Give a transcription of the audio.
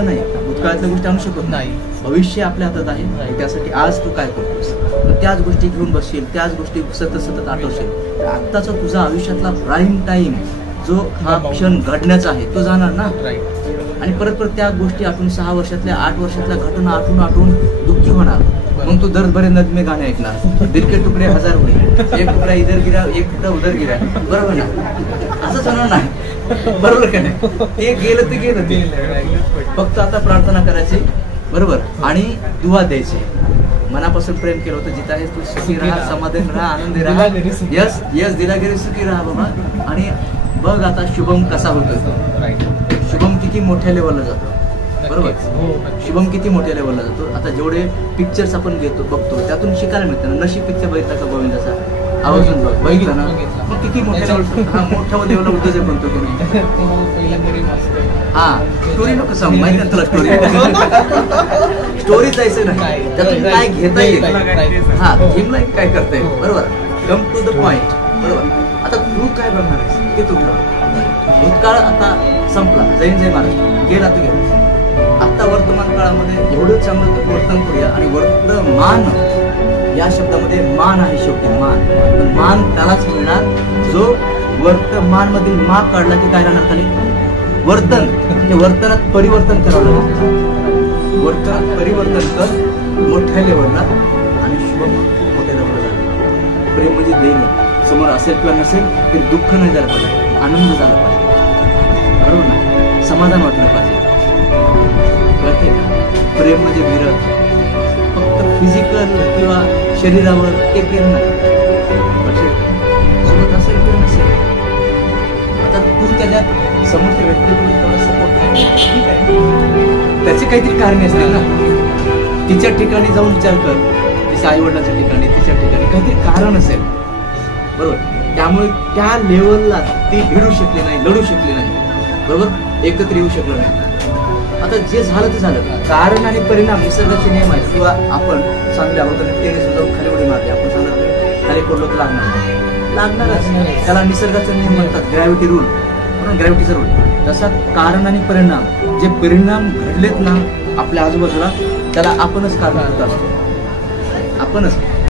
नाही, भूतकाळातल्या गोष्टी आणू शकत नाही. भविष्य आपल्या हातात आहे. त्यासाठी आज तू काय करतोस, त्याच गोष्टी घेऊन बसशील, त्याच गोष्टी सतत सतत आठवशील. तर आत्ताचा तुझा आयुष्यातला प्राईम टाइम जो हा क्षण घडण्याचा आहे तो जाणार ना. आणि परत परत त्या गोष्टी आठवून 6 वर्षातल्या 8 वर्षातल्या घटना आठवून दुःखी होणार. मग तू दर्द भरे नदमे गाणे ऐकणार. दिल के तुकडे हजार हुए, एक तुकडा इधर गिरा, एक तुकडा उधर गिरा. बरोबर ना, असंच होणार नाही. बरोबर का नाही. ते गेलं ते गेलं ते. फक्त आता प्रार्थना करायची, बरोबर, आणि दुआ द्यायची. मनापासून प्रेम केलं होतं, जिथं आहे तू सुखी राहा, समाधान राहा, आनंदी राहा. यस यस, दिलागिरी सुखी राहा बाबा. आणि बघ आता शुभम कसा होतो. शुभम किती मोठ्या लेवलला जातो. बरोबर, शुभम किती मोठ्या लेवलला जातो. आता जेवढे पिक्चर्स आपण बघतो त्यातून शिकायला मिळतं ना. नशीब पिक्चर बघितला का गोविंदाचा, आवर्जून बघितला ना. मग किती मोठ्या मोठ्या लेवलला उद्योजक बनतो की नाही. हा, स्टोरी नको सांग, माहिती ना तुला स्टोरी. स्टोरी जायचं नाही, त्यातून काय घेता येईल. हा, गेमला काय करता येईल. बरोबर, कम टू द पॉइंट. बरोबर, आता तू काय बघणार आहेस ते तू ठरव. भूतकाळ आता संपला, जैन जय महाराष्ट्र गेला तर गेला. आता वर्तमान काळामध्ये एवढं चांगलं वर्तन करूया. आणि वर्तमान या शब्दामध्ये मान आहे शेवटी, मान. पण मान त्यालाच मिळणार जो वर्तमान मधील मा काढला की काय राहणार खाली वर्तन. म्हणजे वर्तनात परिवर्तन करावं लागतं. वर्तनात परिवर्तन कर मोठ्या लेवलला, आणि शुभ मोठ्या लेवलला झालं. प्रेम म्हणजे देणे. समोर असेल किंवा नसेल तरी दुःख नाही झालं पाहिजे, आनंद झाला पाहिजे. बरोबर ना, समाधान वाटलं पाहिजे. कळते का. प्रेम म्हणजे विरह. फक्त फिजिकल किंवा शरीरावर ते प्रेम नाही. सोबत असेल किंवा नसेल, आता तू त्याच्यात समोरच्या व्यक्तीकडून थोडा सपोर्ट नाही, ठीक आहे, त्याचे काहीतरी कारणे असतील ना. तिच्या ठिकाणी जाऊन विचार कर, तिच्या आईवडिलांच्या ठिकाणी, तिच्या ठिकाणी काहीतरी कारण असेल. बरोबर, त्यामुळे त्या लेवलला ती भिडू शकली नाही, लढू शकली नाही. बरोबर, एकत्र येऊ शकलो नाही. आता जे झालं ते झालं. कारण आणि परिणाम निसर्गाचे नियम आहेत. किंवा आपण सांगले अगोदर त्याने सुद्धा खाली उडी मारली, आपण सांगितलं खाली पडलो तर लागणारच. त्याला निसर्गाचे नियम म्हणतात, ग्रॅव्हिटी रूल. म्हणून ग्रॅव्हिटीचा रूल. तसा कारण आणि परिणाम, जे परिणाम घडलेत ना आपल्या आजूबाजूला, त्याला आपणच कारणीभूत असतो. आपणच.